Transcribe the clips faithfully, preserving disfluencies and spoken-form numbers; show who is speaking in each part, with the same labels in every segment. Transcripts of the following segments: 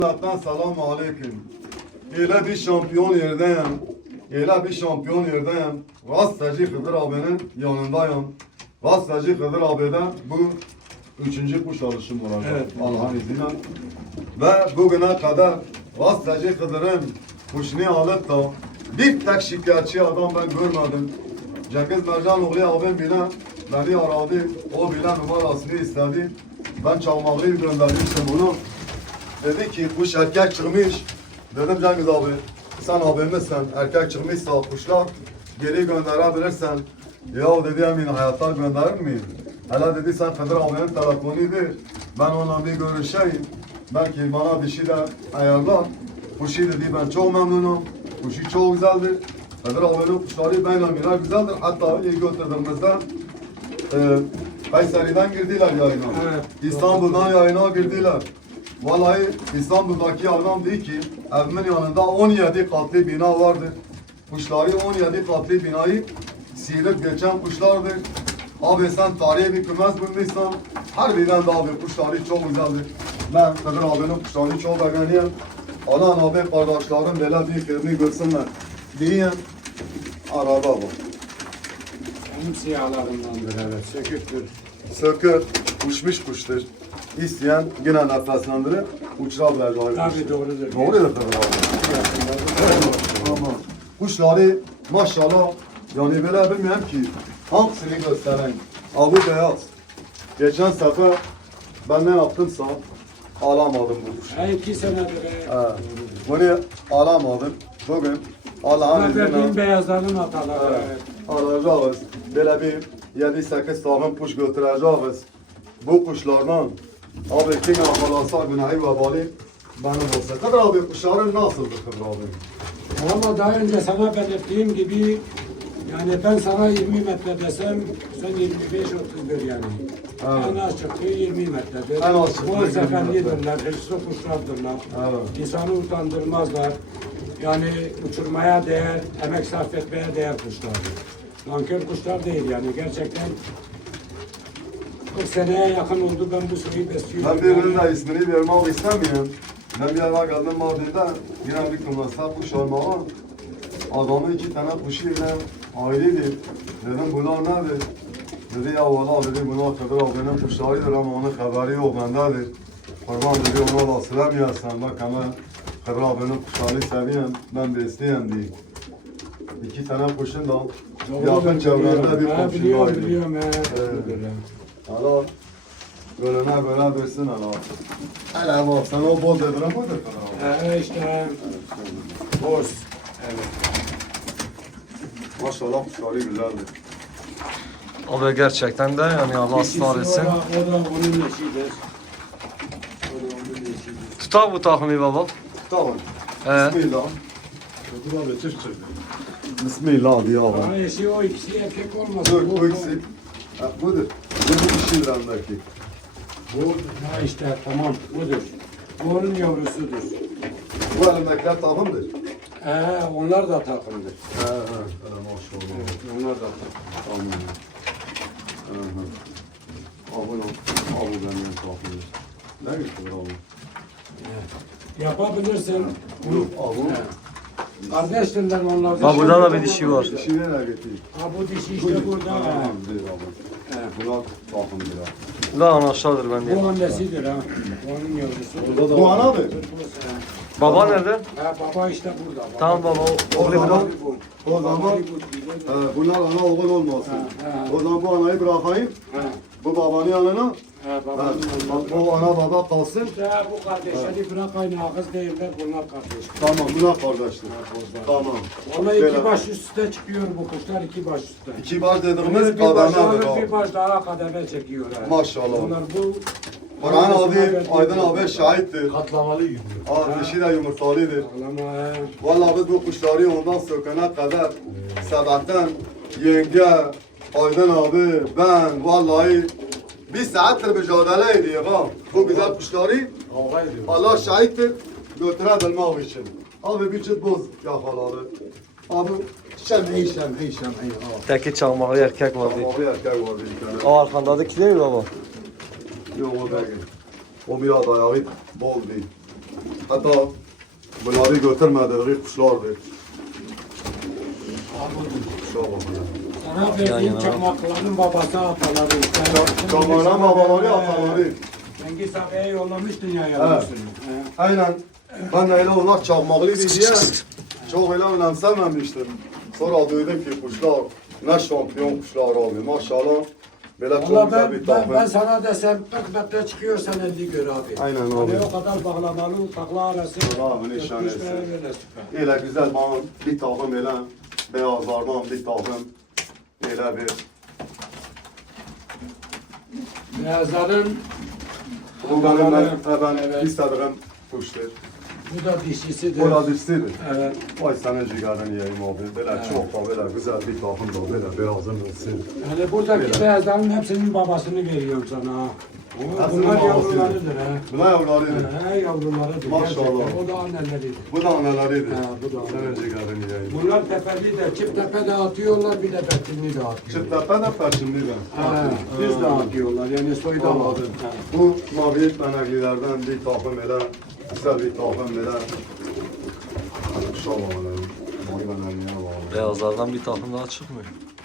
Speaker 1: Zaten selamu aleyküm. Öyle bir şampiyon yerdeyim. Öyle bir şampiyon yerdeyim. Gazeteci Hıdır abinin yanındayım. Gazeteci Hıdır abiden bu üçüncü kuş alışım olacak.
Speaker 2: Evet.
Speaker 1: Allah'ın izniyle. Ve bugüne kadar Gazeteci Hıdır'ın kuşunu alıp da bir tek şikayetçi adam ben görmedim. Cengiz Mercanoğlu abim bile beni aradı. O bile numarasını istedi. Ben çalmalıyı göndermiştim bunu. Dedi ki kuş erkek çıkmış. Dedim Cengiz abi sen abimizsin. Erkek çıkmışsa kuşlar geri gönderebilirsen. Ya dedi emin hayatta gönderir miyim? Hele dedi sen Kadir abinin telefonuydu. Ben onunla bir görüşeyim. Belki bana bir şey de ayarlar. Kuşu dedi ben çok memnunum. Kuşu çok güzeldir. Kadir abinin kuşları benimle güzeldir. Hatta iyi götürdüğümüzde e, Kayseri'den girdiler yayına.
Speaker 2: Evet.
Speaker 1: İstanbul'dan yayına girdiler. Vallahi İstanbul'daki adam diyor ki evimin yanında on yedi katlı bina vardır. Kuşları on yedi katlı binayı silip geçen kuşlardır. Abi sen tarihi bir kümes bulmuşsan harbiden de abi kuşları çok güzeldir. Ben Kadir abinin kuşlarını çok beğeniyorum. Anan abi kardeşlerim böyle bir filmi görsünler. Diyeyim araba bu.
Speaker 2: Benim siyahlarımdandır evet. Söküktür.
Speaker 1: Sökür, uçmuş kuştur. İsteyen yine nefeslendirip uçurabileceği
Speaker 2: Tabii doğrudur.
Speaker 1: Doğrudur tabii abi. Ama kuşları maşallah yani böyle bilmiyorum ki hangisini gösteren. Abi beyaz. Geçen sefer ben ne yaptımsa alamadım bu kuşu.
Speaker 2: Ha, iki senedir.
Speaker 1: He. Bunu alamadım. Bugün Allah'ın
Speaker 2: Ama verdiğim
Speaker 1: izniyle
Speaker 2: beyazların hataları.
Speaker 1: evet,
Speaker 2: Evet.
Speaker 1: alacağız. Böyle bir yedi sekiz tane kuş götüreceğiz. Bu kuşlardan abi kim yakalasa günahı vebali benim olsa. Kadir abi kuşların nasıldır Kadir abi?
Speaker 2: Ama daha önce sana belirttiğim gibi yani ben sana yirmi metre desem sen yirmi beş otuz bir yani.
Speaker 1: Evet.
Speaker 2: En az çıktığı yirmi metredir.
Speaker 1: En az çıktığı
Speaker 2: Bu
Speaker 1: yirmi metre.
Speaker 2: seferlidirler, hırslı kuşlardırlar.
Speaker 1: Evet.
Speaker 2: İnsanı utandırmazlar. Yani uçurmaya değer, emek sarf etmeye değer kuşlardır. Nankör kuşlar değil yani gerçekten kırk seneye yakın oldu ben bu soyu besliyorum.
Speaker 1: Ben birinin de ismini vermek istemiyorum. Ben bir eve geldim Mardin'de yine bir kımlasa kuş almaya. Adamın iki tane kuşu ile aileydi. Dedim bunlar nedir? Dedi ya valla dedi bunlar Kadir abinin kuşlarıdır ama onun haberi yok bendedir. Kurban dedi ona da süremiyorsan bak ama Kadir abinin kuşlarını seviyorum ben besleyeyim diye. İki tane kuşun da yakın çevremde bir
Speaker 2: Ha,
Speaker 1: komşum
Speaker 2: biliyorum,
Speaker 1: vardı.
Speaker 2: biliyorum. he.
Speaker 1: Evet. Allah gönlüne göre versin Allah. Hele bak sen o bol dedin ama budur Kadir abi.
Speaker 2: He, işte boz. Evet.
Speaker 1: Maşallah kuşları güzeldir.
Speaker 3: Abi gerçekten de yani Allah
Speaker 2: İkisi
Speaker 3: ısrar etsin.
Speaker 2: O da, o da onun eşidir. O da onun eşidir.
Speaker 3: Tutar bu takımı baba.
Speaker 1: Tamam.
Speaker 3: He.
Speaker 1: Bismillah. Kadir abi Türkçe. Bismillah diye abi.
Speaker 2: Ama eşi o ikisi erkek olmasın.
Speaker 1: Dur bu ikisi. Ha, budur. Bu bir kişi İran'daki.
Speaker 2: Bu, ha işte tamam budur. Bu onun yavrusudur.
Speaker 1: Bu elimdekiler takımdır.
Speaker 2: He, onlar da takımdır.
Speaker 1: He he. He maşallah.
Speaker 2: Evet, onlar da takım.
Speaker 1: Tamam. Hı hı. Abi lan. Abi benim takımdır. Ne güzel abi.
Speaker 2: Yapabilirsin.
Speaker 1: Yok abi.
Speaker 2: He. Kardeştirler onlar.
Speaker 3: Ha, burada da bir dişi var.
Speaker 1: Dişi nereye getireyim?
Speaker 2: Ha bu dişi işte burada.
Speaker 1: Tamam
Speaker 2: he.
Speaker 1: değil abi.
Speaker 2: He.
Speaker 1: Bunlar takımdır abi.
Speaker 3: Da anaçlardır ben
Speaker 2: Bu
Speaker 3: diye.
Speaker 2: annesidir ha. Bu onun yavrusu.
Speaker 1: Burada da Bu ana abi.
Speaker 3: Baba nerede?
Speaker 2: Ha baba işte burada. Baba.
Speaker 3: Tamam baba.
Speaker 1: O
Speaker 3: O,
Speaker 1: zaman,
Speaker 2: Bu.
Speaker 1: o zaman
Speaker 2: Baba
Speaker 1: e,
Speaker 2: bu.
Speaker 1: bunlar ana oğul olmasın.
Speaker 2: Ha, ha.
Speaker 1: O zaman bu anayı bırakayım.
Speaker 2: Ha.
Speaker 1: Bu babanın yanına.
Speaker 2: Ha
Speaker 1: Ha,
Speaker 2: babanın yanında.
Speaker 1: o ana baba kalsın.
Speaker 2: İşte bu kardeşleri bırak aynı ağız değiller bunlar kardeş.
Speaker 1: Tamam bunlar kardeştir. Tamam.
Speaker 2: Vallahi iki
Speaker 1: Böyle.
Speaker 2: baş üstte çıkıyor bu kuşlar iki baş üstte.
Speaker 1: İki baş dediğimiz
Speaker 2: Bir baş
Speaker 1: kademedir
Speaker 2: alır
Speaker 1: abi.
Speaker 2: bir baş daha kademe çekiyor. ha.
Speaker 1: Maşallah.
Speaker 2: Bunlar bu.
Speaker 1: Orhan abi, Aydın abi şahittir.
Speaker 4: Katlamalı gidiyor.
Speaker 1: Aa, dişi de yumurtalıdır.
Speaker 2: Ağlama. ha.
Speaker 1: Vallahi biz bu kuşları ondan sökene kadar sabahtan yenge, Aydın abi, ben vallahi bir saattir mücadele ediyor ha. Bu güzel kuşları
Speaker 4: Kavga ediyor.
Speaker 1: Allah şahittir götürebilmek için. Abi bir çıt boz yakaladı. Abi şem'i şem'i şem'i.
Speaker 3: teki çalmalı erkek vardı.
Speaker 1: Abi erkek vardı bir tane.
Speaker 3: O arkandaki değil mi baba?
Speaker 1: Yok o değil. O biraz ayağı bol değil. Hatta bunları götürmediği kuşlardır. Kuşlar var.
Speaker 2: Sana verdiğim çakmakların babası ataları.
Speaker 1: Çakmakların babaları, ataları.
Speaker 2: Cengiz abiye yollamış dünyaya.
Speaker 1: Evet. Aynen. Ben de öyle onlar çakmaklıydı diye çok öyle önemsememiştim. Sonra duydum ki kuşlar ne şampiyon kuşlar abi. Maşallah. Böyle çok
Speaker 2: Valla
Speaker 1: güzel
Speaker 2: ben,
Speaker 1: bir
Speaker 2: ben,
Speaker 1: takım.
Speaker 2: ben sana desem bak çıkıyorsan elli gör abi.
Speaker 1: Aynen
Speaker 2: Hani
Speaker 1: abi.
Speaker 2: o kadar bağlamalı takla arası.
Speaker 1: Allah'ın nişanesi.
Speaker 2: Öpmüşler, böyle süper.
Speaker 1: Öyle güzel bana bir takım öyle beyazlardan bir takım öyle bir
Speaker 2: Beyazların
Speaker 1: bu benim
Speaker 2: babaları,
Speaker 1: ben, ben
Speaker 2: evet.
Speaker 1: istediğim kuştur.
Speaker 2: Bu da dişisidir.
Speaker 1: O da dişsidir.
Speaker 2: Evet.
Speaker 1: Vay senin ciğerini yiyeyim abi. Böyle
Speaker 2: Evet.
Speaker 1: çok da böyle güzel bir takım da böyle beyazın olsun.
Speaker 2: Yani buradaki
Speaker 1: Böyle.
Speaker 2: beyazların hepsinin babasını veriyorum sana. O,
Speaker 1: Hepsinin
Speaker 2: bunlar
Speaker 1: babası.
Speaker 2: yavrularıdır ha.
Speaker 1: Bunlar yavrularıdır.
Speaker 2: He yavrularıdır.
Speaker 1: Maşallah.
Speaker 2: Gerçekten. O da anneleridir.
Speaker 1: Bu da analarıdır.
Speaker 2: Ha, bu da
Speaker 1: Senin ciğerini yiyeyim.
Speaker 2: Bunlar tepeli de, çift tepe de atıyorlar, bir de betinli de atıyorlar.
Speaker 1: Çıtlapan da perşimli ben.
Speaker 2: Ha, düz de atıyorlar, yani soyda
Speaker 1: Anladım.
Speaker 2: atıyorlar.
Speaker 1: Bu mavi beneklilerden bir takım ele, güzel bir takım ele. Şaban alayım. Mavi benekliler var.
Speaker 3: Beyazlardan bir takım daha çıkmıyor.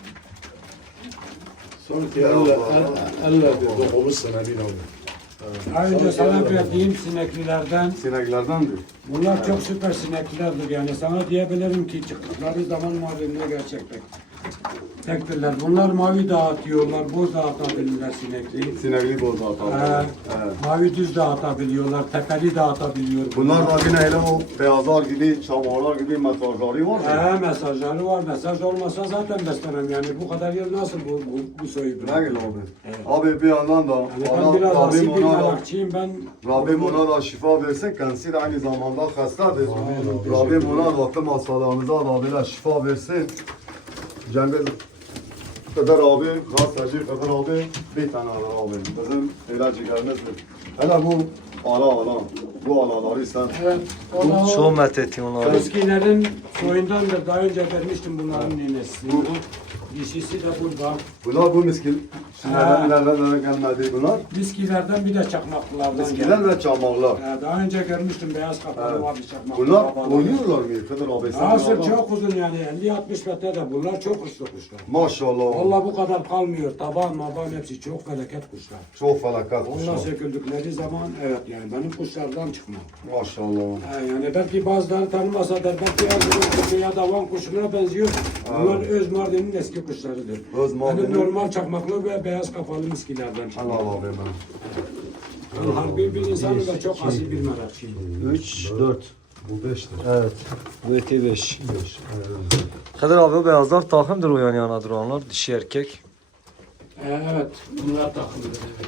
Speaker 4: Sanki elle, elle bir dokunmuşsun emin ol.
Speaker 2: Daha önce sana verdiğim sineklilerden,
Speaker 1: Sineklerdendir.
Speaker 2: bunlar çok süper sineklilerdir yani sana diyebilirim ki çıktıkları zaman maviline gerçekten. Tekbirler. Bunlar mavi dağıtıyorlar, boz dağıtabilirler sinekli.
Speaker 1: Sinekli boz atar.
Speaker 2: Ee,
Speaker 1: Evet.
Speaker 2: mavi düz dağıtabiliyorlar, tepeli dağıtabiliyor.
Speaker 1: Bunlar da yine öyle o beyazlar gibi, çamarlar gibi mesajları var ya.
Speaker 2: Ee, mesajları var. Mesaj olmasa zaten beslemem yani. Bu kadar yıl nasıl bu, bu, bu soyu
Speaker 1: Ne
Speaker 2: bırakır?
Speaker 1: güzel abi. Abi bir yandan da
Speaker 2: Yani ben
Speaker 1: Allah,
Speaker 2: biraz
Speaker 1: Rabbim
Speaker 2: asil bir
Speaker 1: ona da,
Speaker 2: merakçıyım. Ben
Speaker 1: Rabbim ona da şifa versin. Kendisi de aynı zamanda hastadır. Rabbim ona da tüm hastalarımıza da böyle şifa versin. Cengiz Kadir abi, gazeteci Kadir abi, bir tane var abi. Bizim öyle ciğerimizdir. Hele bu ala ala, bu alaları sen.
Speaker 2: evet, o da o
Speaker 3: Çok methettin onları.
Speaker 2: eskilerin soyundandır. Daha önce vermiştim bunların ninesini. Dişisi de burada.
Speaker 1: Bunlar bu miskin. Şimdiden ilerlerden gelmedi bunlar.
Speaker 2: Miskilerden bir de çakmaklılardan.
Speaker 1: Miskiler ve çamaklar.
Speaker 2: Ee, daha önce görmüştüm beyaz kafalı
Speaker 1: Evet.
Speaker 2: var bir çakmaklı.
Speaker 1: Bunlar
Speaker 2: babalar.
Speaker 1: oynuyorlar mı Kadir abi? Sen
Speaker 2: Asıl
Speaker 1: adam-
Speaker 2: çok uzun yani elli altmış metre de bunlar çok uçlu kuşlar.
Speaker 1: Maşallah.
Speaker 2: Vallahi bu kadar kalmıyor. Taban maban hepsi çok felaket kuşlar.
Speaker 1: Çok felaket
Speaker 2: Onlar
Speaker 1: kuşlar.
Speaker 2: söküldükleri zaman evet yani benim kuşlardan çıkma.
Speaker 1: Maşallah.
Speaker 2: Ha, yani belki bazıları tanımasa da belki Erzurum kuşu ya da Van kuşuna benziyor. Bunlar öz Mardin'in eski kuşlarıdır.
Speaker 1: Öz Mardin'in-
Speaker 2: Benim normal çakmaklı ve beyaz kafalı miskilerden çıkma.
Speaker 1: Allah Allah ben.
Speaker 2: Ben harbi bir insanım ve çok asil bir merakçıyım.
Speaker 3: üç, dört.
Speaker 1: Bu beştir.
Speaker 3: Evet. Bu eti beş.
Speaker 1: Beş. Evet.
Speaker 3: Kadir abi o beyazlar takımdır o yan yana duranlar. Dişi erkek.
Speaker 2: Evet, bunlar takımdır. Evet.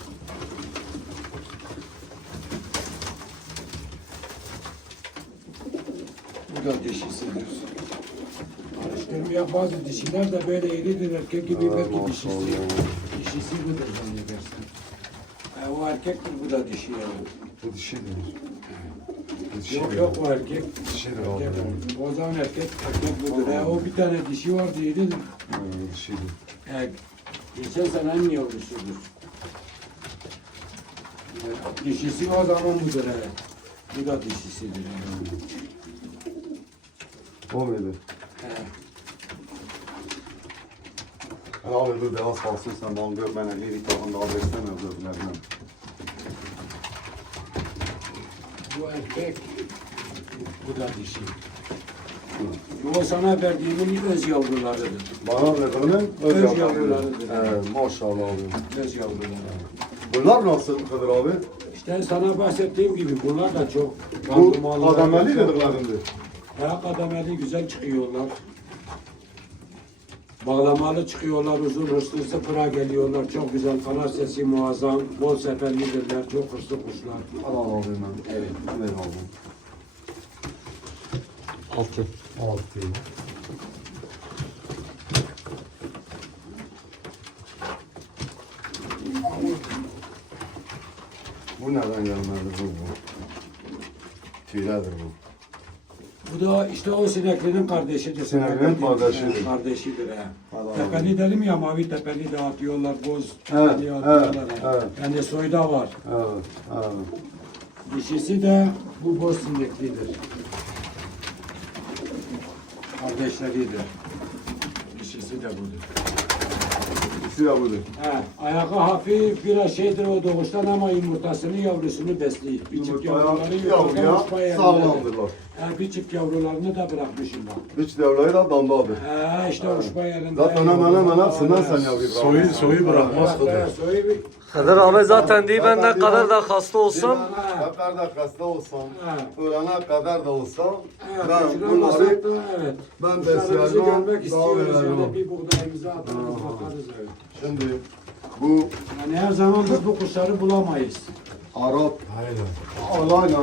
Speaker 2: Bu da dişisidir. Karıştırmaya bazı dişiler de böyle iridir erkek gibi
Speaker 1: Evet,
Speaker 2: belki dişisi.
Speaker 1: maşallah.
Speaker 2: Dişisi budur zannedersin. E, o erkektir bu da dişi yani.
Speaker 1: Bu dişidir. Bu
Speaker 2: Yok
Speaker 1: dişidir.
Speaker 2: yok o erkek.
Speaker 1: Dişidir
Speaker 2: Erkek.
Speaker 1: abi.
Speaker 2: O zaman erkek erkek budur. E, o bir tane dişi var iridir.
Speaker 1: Ha, dişidir.
Speaker 2: E, geçen senenin yavrusudur. E, dişisi o zaman budur evet. Bu da dişisidir. Yani.
Speaker 1: O muydu?
Speaker 2: E,
Speaker 1: Ha, abi bu beyaz kalsın sen bana gör ben elli bir takım daha versene öbürlerden.
Speaker 2: bu erkek. Bu da dişi. Bu sana verdiğimin öz yavrularıdır.
Speaker 1: Bana verdiğinin öz
Speaker 2: Öz
Speaker 1: yavruları.
Speaker 2: yavrularıdır.
Speaker 1: Evet maşallah abi.
Speaker 2: Öz yavruları.
Speaker 1: Bunlar nasıl Kadir abi?
Speaker 2: İşte sana bahsettiğim gibi bunlar da çok
Speaker 1: Bu
Speaker 2: randımanlı,
Speaker 1: kademeli
Speaker 2: çok-
Speaker 1: dediklerimdir.
Speaker 2: Ya kademeli güzel çıkıyorlar. Bağlamalı çıkıyorlar, uzun hırslı sıfıra geliyorlar. Çok güzel, kanat sesi muazzam, bol seferlidirler, çok hırslı kuşlar.
Speaker 1: Allah Allah ben.
Speaker 2: Evet.
Speaker 1: Ne aldım?
Speaker 3: Altı.
Speaker 1: Altı. Bu nereden gelmedi bu? bu? Tüylerdir bu.
Speaker 2: Bu da işte o sineklinin kardeşidir.
Speaker 1: Sineklinin kardeşidir.
Speaker 2: He, Kardeşidir he.
Speaker 1: Allah
Speaker 2: Tepeli dedim ya, mavi tepeli dağıtıyorlar, boz
Speaker 1: Evet,
Speaker 2: tepeli atıyorlar.
Speaker 1: evet,
Speaker 2: he.
Speaker 1: evet.
Speaker 2: Yani soyda var.
Speaker 1: Evet, evet.
Speaker 2: Dişisi de bu boz sineklidir. Kardeşleridir. Dişisi de budur.
Speaker 1: İkisi de budur.
Speaker 2: He, ayağı hafif biraz şeydir o doğuştan ama yumurtasını yavrusunu besliyor. Bir çift
Speaker 1: Yumurtaya,
Speaker 2: yavruları yukarıdan
Speaker 1: yavruya
Speaker 2: uçma yerinde.
Speaker 1: sağlamdırlar.
Speaker 2: He, bir çift yavrularını da bırakmışım bak.
Speaker 1: Üç devreyi de damdadır.
Speaker 2: He, işte uçma yerinde.
Speaker 1: Zaten hemen hemen hepsinden
Speaker 2: Evet.
Speaker 1: sen yavruyu
Speaker 4: Soyu, soyu bırakmaz
Speaker 2: Evet,
Speaker 4: kadar.
Speaker 2: evet, soyu bir-
Speaker 3: Hıdır abi zaten değil ben ne
Speaker 1: Zaten
Speaker 3: kadar
Speaker 1: bir-
Speaker 3: da hasta olsam
Speaker 1: Ne kadar da hasta olsam,
Speaker 2: Ha.
Speaker 1: ölene kadar da olsam,
Speaker 2: Evet,
Speaker 1: ben
Speaker 2: uçuramasak
Speaker 1: bunları
Speaker 2: da evet.
Speaker 1: ben
Speaker 2: Kuşlarımızı
Speaker 1: besleyelim,
Speaker 2: görmek istiyoruz
Speaker 1: verelim.
Speaker 2: yani bir buğdayımızı atarız bakarız öyle.
Speaker 1: şimdi bu
Speaker 2: Yani her zaman biz bu kuşları bulamayız.
Speaker 1: Arap
Speaker 4: Aynen.
Speaker 1: alayla,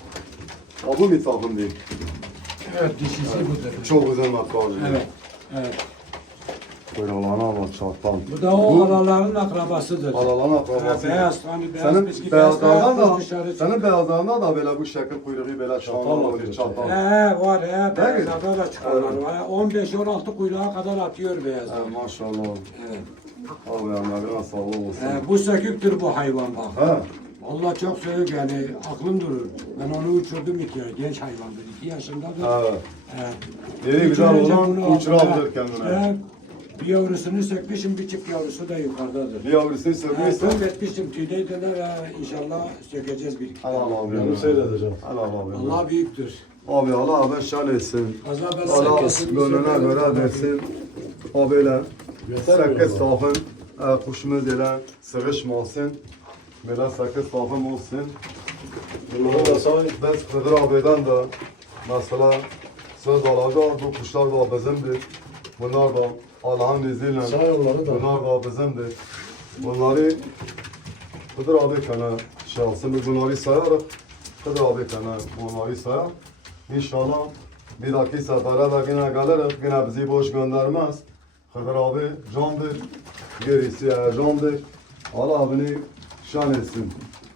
Speaker 1: o bu misafın değil.
Speaker 2: Evet dişisi budur.
Speaker 1: Çok güzel matbaa.
Speaker 2: Evet. Evet.
Speaker 1: Kuyruğuna ama çarpan.
Speaker 2: Bu da o alaların akrabasıdır.
Speaker 1: Alalan
Speaker 2: Ha,
Speaker 1: akrabası.
Speaker 2: beyaz hani beyaz
Speaker 1: Senin
Speaker 2: bisküvi
Speaker 1: beyazlardan
Speaker 2: beyaz
Speaker 1: da,
Speaker 2: dışarı
Speaker 1: senin beyazlardan da böyle bu şekil kuyruğu böyle çatal oluyor,
Speaker 2: He
Speaker 1: çatal.
Speaker 2: var he
Speaker 1: Değil mi?
Speaker 2: beyazlarda da çıkarlar var. on beş on altı kuyruğa kadar atıyor beyazlar.
Speaker 1: Ha, maşallah.
Speaker 2: Evet.
Speaker 1: Abi yanlarına sağlık olsun.
Speaker 2: He, bu söküktür bu hayvan bak.
Speaker 1: Ha,
Speaker 2: Vallahi çok sökük yani aklım durur. Ben onu uçurdum iki ay. Genç hayvandır. iki yaşındadır.
Speaker 1: evet.
Speaker 2: He.
Speaker 1: Yeri güzel
Speaker 2: Uçurunca
Speaker 1: olan
Speaker 2: bunu
Speaker 1: uçurabilir
Speaker 2: aldım.
Speaker 1: kendine.
Speaker 2: He, bir yavrusunu sökmüşüm, bir çift yavrusu da yukarıdadır.
Speaker 1: Bir yavrusunu
Speaker 2: He,
Speaker 1: sökmüşsün.
Speaker 2: çok etmiştim tüydeydiler. He, inşallah sökeceğiz bir iki.
Speaker 1: Allah abi.
Speaker 4: Yani seyredeceğim.
Speaker 1: Allah abi.
Speaker 2: Allah büyüktür.
Speaker 1: Abi Allah haber şan etsin.
Speaker 2: Kaza ben
Speaker 1: Allah
Speaker 2: sakesini
Speaker 1: gönlüne
Speaker 2: sökerim.
Speaker 1: göre versin. O böyle
Speaker 4: Yeter mi
Speaker 1: sekiz
Speaker 4: o
Speaker 1: tahın e, kuşumuz ile sıkışmasın. Böyle sekiz tahın olsun.
Speaker 4: Bunları da say.
Speaker 1: Biz Kıdır abiden de mesela söz alacağız. Bu kuşlar da bizimdir. Bunlar da Allah'ın izniyle
Speaker 4: Say onları da.
Speaker 1: bunlar da bizimdir. Bunları Kıdır abi kana şey alsın. Biz bunları sayarız. Kıdır abi kana bunları sayar. İnşallah bir dahaki sefere de yine geliriz. Yine bizi boş göndermez. Kıdır abi candır. Gerisi candır. Allah abini şan etsin.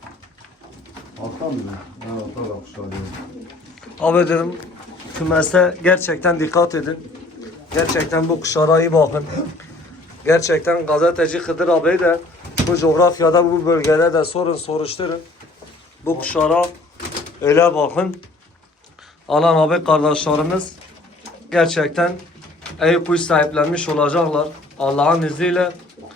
Speaker 1: Alttan mı? Evet, alttan kuşlar diyor.
Speaker 3: abi dedim kümese gerçekten dikkat edin. Gerçekten bu kuşlara iyi bakın. Gerçekten gazeteci Hıdır abi de bu coğrafyada bu bölgede de sorun soruşturun. Bu kuşlara öyle bakın. Alan abi kardeşlerimiz gerçekten iyi kuş sahiplenmiş olacaklar. Allah'ın izniyle.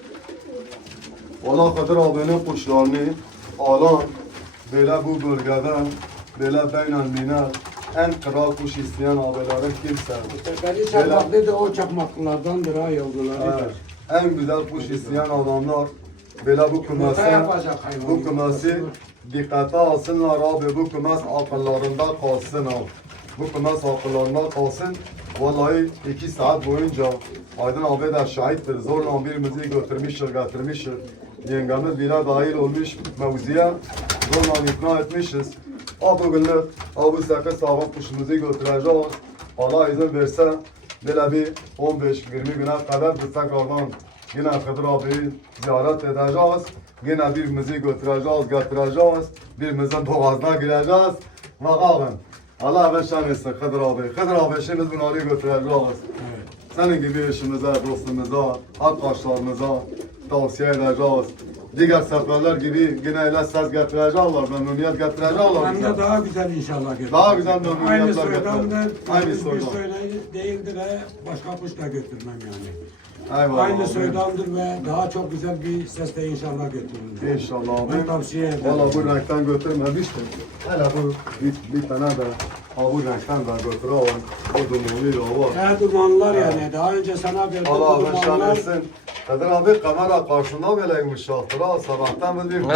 Speaker 1: Allah Kadir abinin kuşlarını alan böyle bu bölgede böyle beynel minel en kral kuş isteyen abilerin kimse.
Speaker 2: Tepeli çakmaklı da o çakmaklılardandır ha yavruları.
Speaker 1: Evet, en güzel kuş isteyen adamlar böyle bu
Speaker 2: Yumurta
Speaker 1: kümesi
Speaker 2: yapacak hayvan.
Speaker 1: bu kümesi dikkate alsınlar abi, bu kümes akıllarında kalsın abi. Bu kümes akıllarında kalsın. Vallahi iki saat boyunca Aydın abi de şahittir. Zorla birimizi götürmüştür, getirmiştir. Yengemiz bile dahil olmuş mevzuya. Zorla ikna etmişiz. Abi bugünlük abi sekiz saat kuşumuzu götüreceğiz. Allah izin verse böyle bir on beş yirmi güne kadar biz tekrardan yine Kıdır abiyi ziyaret edeceğiz. Yine birimizi götüreceğiz, getireceğiz. Birimizin boğazına gireceğiz. Bakalım. Allah ben şan etsin Kıdır abi. Kıdır abi şimdi biz bunları götüreceğiz. Senin gibi eşimize, dostumuza, arkadaşlarımıza tavsiye edeceğiz. Diğer seferler gibi yine öyle ses getirecekler, memnuniyet getirecekler
Speaker 2: Hem
Speaker 1: bize.
Speaker 2: de daha güzel inşallah götürür.
Speaker 1: Daha güzel memnuniyetler
Speaker 2: Aynı
Speaker 1: götürür.
Speaker 2: soydandır.
Speaker 1: Aynı
Speaker 2: Aynı
Speaker 1: soydan.
Speaker 2: soydan. Değildir he. Başka kuş da götürmem yani.
Speaker 1: Eyvallah
Speaker 2: Aynı
Speaker 1: abi.
Speaker 2: soydandır ve daha çok güzel bir sesle inşallah götürürüm.
Speaker 1: İnşallah abi.
Speaker 2: Ben tavsiye ederim.
Speaker 1: Valla bu renkten götürmemiştim. Hele bu bir, bir tane de ha bu renkten de götürelim. O dumanıyla var.
Speaker 2: Her dumanlar yani. Daha önce sana verdiğim
Speaker 1: Allah ben şan
Speaker 2: dumanlar.
Speaker 1: etsin. Kadir abi kamera karşında böyle yumuşaktır ha. Sabahtan biz bir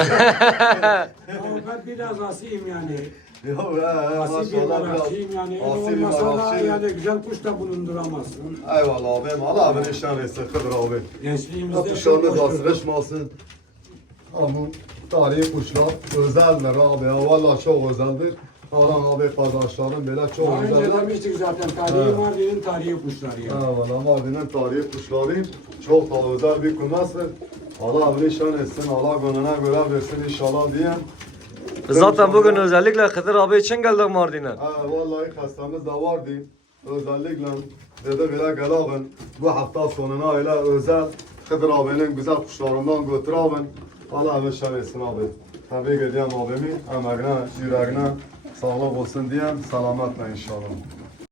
Speaker 2: Ya ben biraz asiyim yani.
Speaker 1: Yok he
Speaker 2: Asil bir
Speaker 1: maşallah biraz.
Speaker 2: barakçıyım yani. Öyle
Speaker 1: Asil bir
Speaker 2: olmasa da
Speaker 1: barakçı.
Speaker 2: yani güzel kuş da bulunduramazsın.
Speaker 1: Eyvallah abim. Allah beni şan etsin Kadir abi.
Speaker 2: Gençliğimizde çok
Speaker 1: Kuşlarımız da
Speaker 2: hoştur.
Speaker 1: sıkışmasın. Ama bu tarihi kuşlar özeldir abi. Ya. Vallahi çok özeldir. Alan abi kardeşlerim böyle çok
Speaker 2: Daha önce
Speaker 1: özeldir.
Speaker 2: demiştik zaten tarihi Mardin'in tarihi kuşları yani.
Speaker 1: Eyvallah Mardin'in tarihi kuşları çok da özel bir kümestir. Allah beni şan etsin. Allah gönlüne göre versin inşallah diye.
Speaker 3: Zaten bugün özellikle Hıdır abi için geldik Mardin'e.
Speaker 1: Ha, vallahi hastamız da vardı. Özellikle dedi bile gelabın. Bu hafta sonuna öyle özel Kıdır abinin güzel kuşlarından götür abin. Allah beni şan etsin abi. Tebrik ediyorum abimi. Emeğine, yüreğine sağlık olsun diyeyim. Selametle inşallah.